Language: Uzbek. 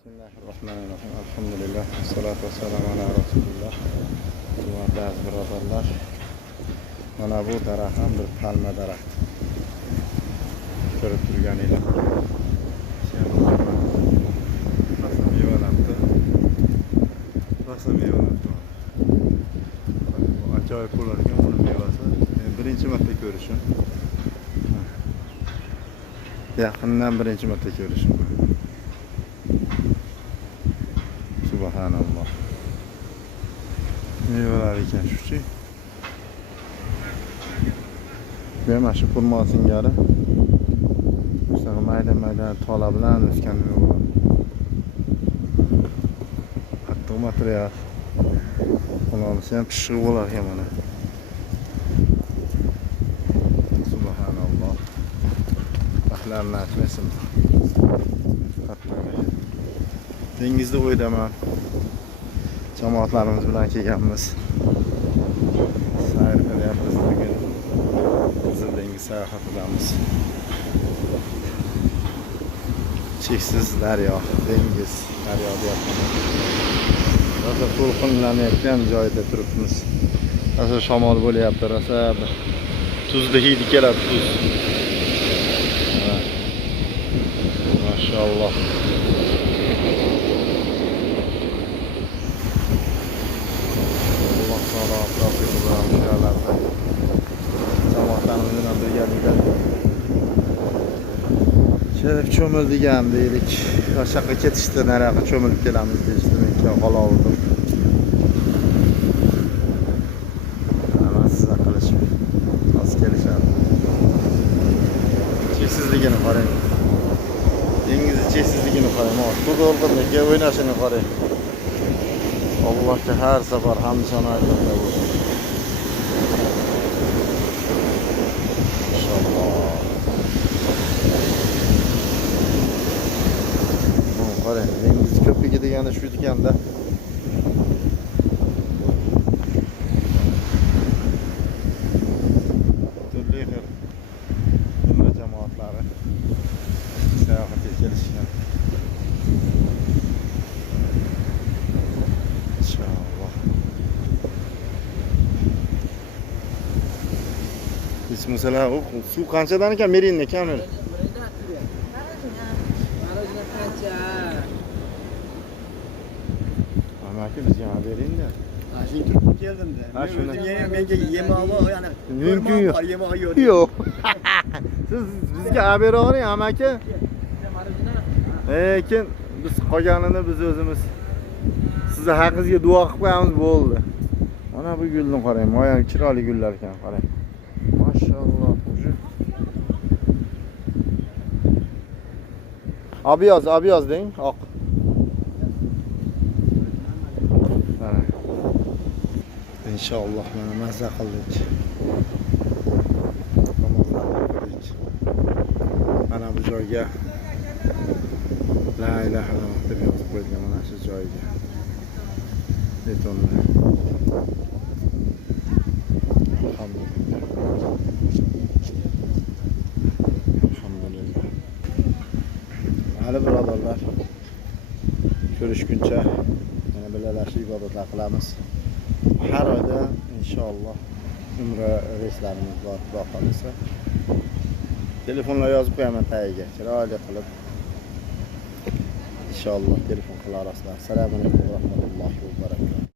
Bismillahirrahmanirrahim. Alhamdulillah. Wassalatu wassalamu ala rasulillah. Hurmatli aziz birodarlar. Mana bu daraxt ham bir palma daraxt. Ko'rib turganinglar. Rosa mevalabdi. Rosa mevalabdi. Bu ajoyib bo'lar ekan buni mevasi. Men birinchi marta ko'rishim. Yaqindan birinchi marta ko'rishim. Subhanalloh. Mevalar ekan shuchi. Mana shu xurmo singari. O'sha mayda tola bilan o'sgan mevalar. Qattiq material. Ularni ham pishiq bo'lar ekan mana. Subhanalloh. Ahlarni aytmasin. Dengizda o'ydaman. Jamoatlarimiz bilan kelganmiz. Sayr qilyapmiz bugun. Qizil dengiz sayohatidamiz. Cheksiz daryo, dengiz, daryo deyapman. Rosa to'lqinlanayotgan joyda turibmiz. Rosa shamol bo'lyapti, rosa tuzli hid keladi, tuz. Maşallah. Jamoatlarimizdan birgalikda kelib cho'mildigan deylik. Yoshaqqa ketishdi, nariyoqqa cho'milib kelamiz deyishdi. Men qolavurdim. Ana sizga qilishib hozir kelishadi. Cheksizligini qarang. Dengiz cheksizligini qarang. Bu to'lqinga o'ynashini qarang. Allohga har safar hamd sano aytmoqda bu. Maşallah. Bu qarang, dengiz ko'pigi degani shu ekanda. Turli xil umra jamoatlari sayohatga kelishgan. Mesela o su qanchadan ekan merinda kamera? Amaki biz yana berinda. Shin turib keldim-da. Menga yemoqni yana mumkin yo'q. Yemoq yo'q. Yo'q. Siz bizga xabar bering amaki. Lekin biz qolganini biz o'zimiz sizga haqingizga duo qilib qo'yamiz bo'ldi. Mana bu gulni qarang, mo'yan chiroyli gullar ekan, qarang. Maşallah. Abiyaz deng, oq. İnşallah mana mazza qildik. Mana bu joyga la ilaha illalloh deb yozib qo'yilgan mana shu joyga. Betonlar. Hali birodarlar, ko'rishguncha yana birgalashib ibodatlar qilamiz. Har oyda inshaalloh umra reyslarimiz bor, Xudo xolisa. Telefonlar yozib qo'yaman tagiga, chiroyli qilib. Inshaalloh telefon qilarasizlar. Assalomu alaykum va rahmatulloh.